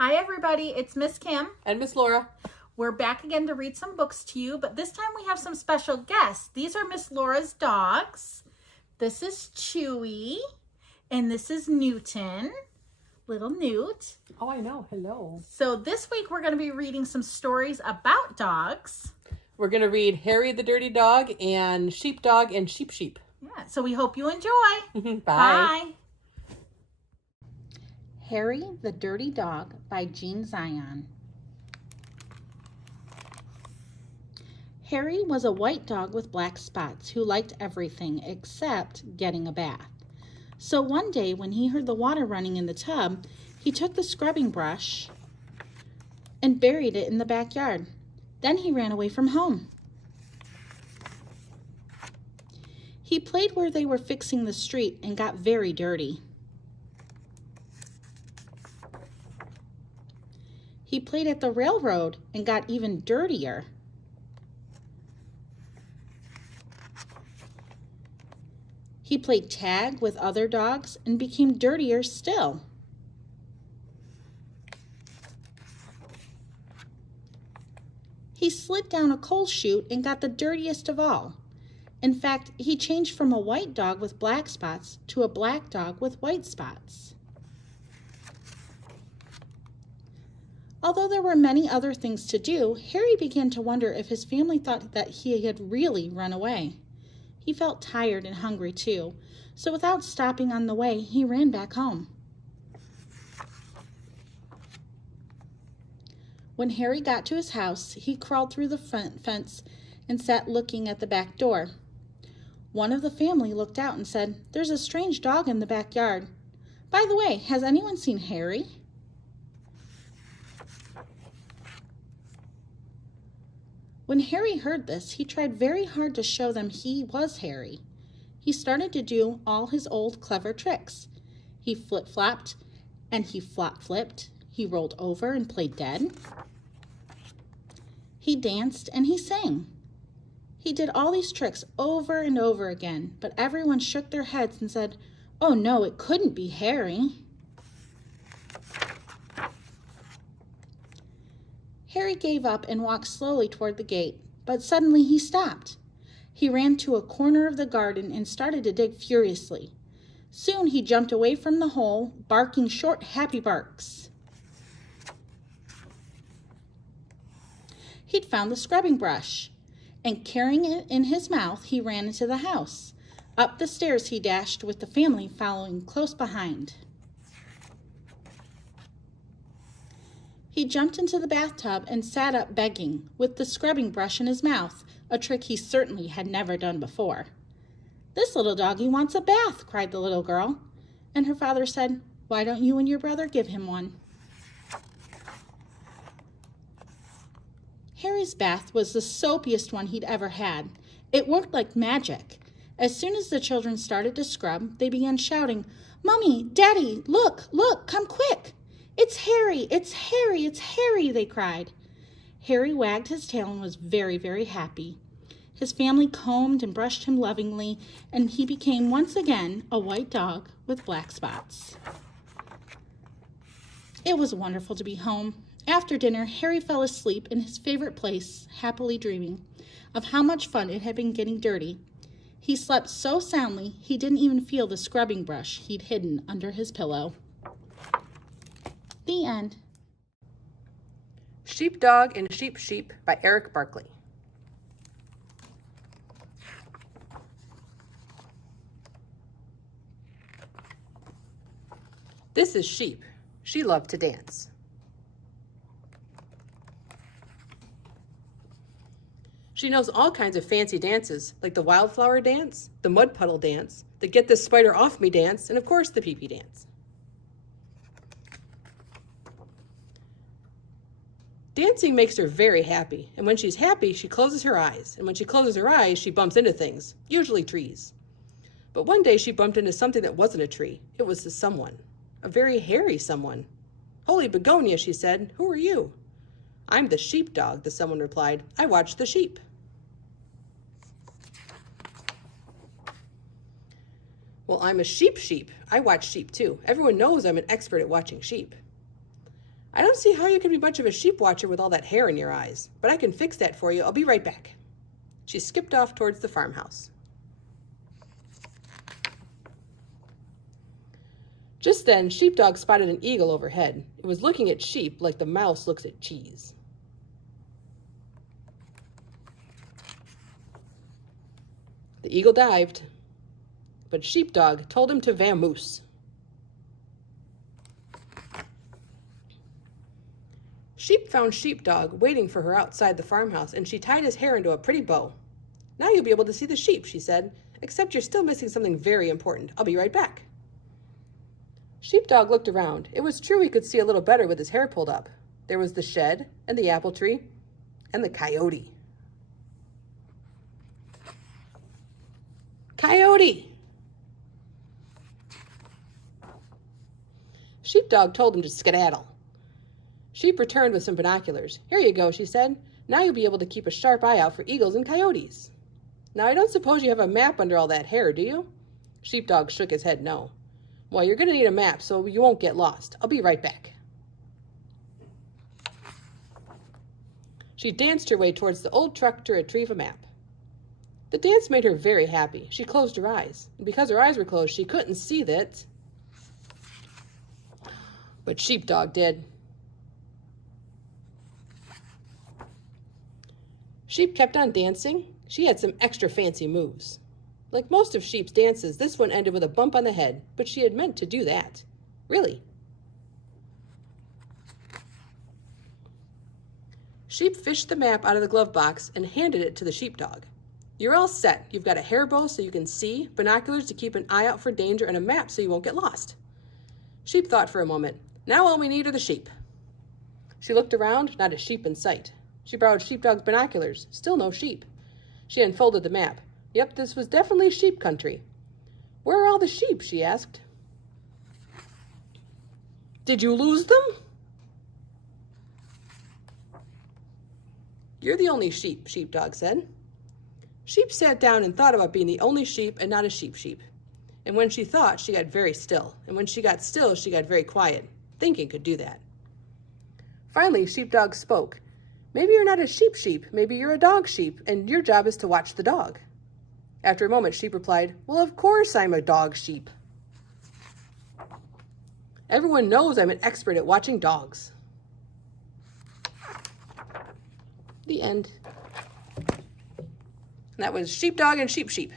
Hi everybody, it's Miss Kim. And Miss Laura. We're back again to read some books to you, but this time we have some special guests. These are Miss Laura's dogs. This is Chewy, and this is Newton, little Newt. Oh, I know. Hello. So this week we're going to be reading some stories about dogs. We're going to read Harry the Dirty Dog and Sheepdog and Sheep Sheep. Yeah, so we hope you enjoy. Bye. Bye. Harry the Dirty Dog by Jean Zion. Harry was a white dog with black spots who liked everything except getting a bath. So one day when he heard the water running in the tub, he took the scrubbing brush and buried it in the backyard. Then he ran away from home. He played where they were fixing the street and got very dirty. He played at the railroad and got even dirtier. He played tag with other dogs and became dirtier still. He slid down a coal chute and got the dirtiest of all. In fact, he changed from a white dog with black spots to a black dog with white spots. Although there were many other things to do, Harry began to wonder if his family thought that he had really run away. He felt tired and hungry too, so without stopping on the way, he ran back home. When Harry got to his house, he crawled through the front fence and sat looking at the back door. One of the family looked out and said, "There's a strange dog in the backyard. By the way, has anyone seen Harry?" When Harry heard this, he tried very hard to show them he was Harry. He started to do all his old clever tricks. He flip-flopped and he flop-flipped. He rolled over and played dead. He danced and he sang. He did all these tricks over and over again, but everyone shook their heads and said, "Oh no, it couldn't be Harry." Harry gave up and walked slowly toward the gate, but suddenly he stopped. He ran to a corner of the garden and started to dig furiously. Soon he jumped away from the hole, barking short, happy barks. He'd found the scrubbing brush, and carrying it in his mouth, he ran into the house. Up the stairs he dashed with the family following close behind. He jumped into the bathtub and sat up begging, with the scrubbing brush in his mouth, a trick he certainly had never done before. "This little doggy wants a bath," cried the little girl, and her father said, "Why don't you and your brother give him one?" Harry's bath was the soapiest one he'd ever had. It worked like magic. As soon as the children started to scrub, they began shouting, "Mommy, Daddy, look, look, come quick! It's Harry, it's Harry, it's Harry," they cried. Harry wagged his tail and was very, very happy. His family combed and brushed him lovingly, and he became once again a white dog with black spots. It was wonderful to be home. After dinner, Harry fell asleep in his favorite place, happily dreaming of how much fun it had been getting dirty. He slept so soundly he didn't even feel the scrubbing brush he'd hidden under his pillow. The end. Sheepdog and Sheep Sheep by Eric Barkley. This is Sheep. She loved to dance. She knows all kinds of fancy dances, like the wildflower dance, the mud puddle dance, the get this spider off me dance, and of course the pee-pee dance. Dancing makes her very happy, and when she's happy, she closes her eyes, and when she closes her eyes, she bumps into things, usually trees. But one day she bumped into something that wasn't a tree. It was a someone, a very hairy someone. "Holy begonia," she said, "who are you?" "I'm the sheepdog," the someone replied. "I watch the sheep." "Well, I'm a sheep. I watch sheep too. Everyone knows I'm an expert at watching sheep." I don't see how you can be much of a sheep watcher with all that hair in your eyes, but I can fix that for you. I'll be right back. She skipped off towards the farmhouse. Just then, Sheepdog spotted an eagle overhead. It was looking at sheep like the mouse looks at cheese. The eagle dived, but Sheepdog told him to vamoose. Sheep found Sheepdog waiting for her outside the farmhouse, and she tied his hair into a pretty bow. Now you'll be able to see the sheep, she said, except you're still missing something very important. I'll be right back. Sheepdog looked around. It was true he could see a little better with his hair pulled up. There was the shed, and the apple tree, and the coyote. Coyote! Sheepdog told him to skedaddle. Sheep returned with some binoculars. Here you go, she said. Now you'll be able to keep a sharp eye out for eagles and coyotes. Now, I don't suppose you have a map under all that hair, do you? Sheepdog shook his head no. Well, you're going to need a map so you won't get lost. I'll be right back. She danced her way towards the old truck to retrieve a map. The dance made her very happy. She closed her eyes, and because her eyes were closed, she couldn't see that. But Sheepdog did. Sheep kept on dancing. She had some extra fancy moves. Like most of Sheep's dances, this one ended with a bump on the head, but she had meant to do that. Really. Sheep fished the map out of the glove box and handed it to the Sheepdog. You're all set. You've got a hair bow so you can see, binoculars to keep an eye out for danger, and a map so you won't get lost. Sheep thought for a moment. Now all we need are the sheep. She looked around, not a sheep in sight. She borrowed Sheepdog's binoculars. Still no sheep. She unfolded the map. Yep, this was definitely sheep country. Where are all the sheep? She asked. Did you lose them? You're the only sheep, Sheepdog said. Sheep sat down and thought about being the only sheep and not a sheep. And when she thought, she got very still. And when she got still, she got very quiet. Thinking could do that. Finally, Sheepdog spoke. Maybe you're not a sheep, maybe you're a dog sheep, and your job is to watch the dog. After a moment, Sheep replied, well, of course I'm a dog sheep. Everyone knows I'm an expert at watching dogs. The end. And that was Sheepdog and Sheep.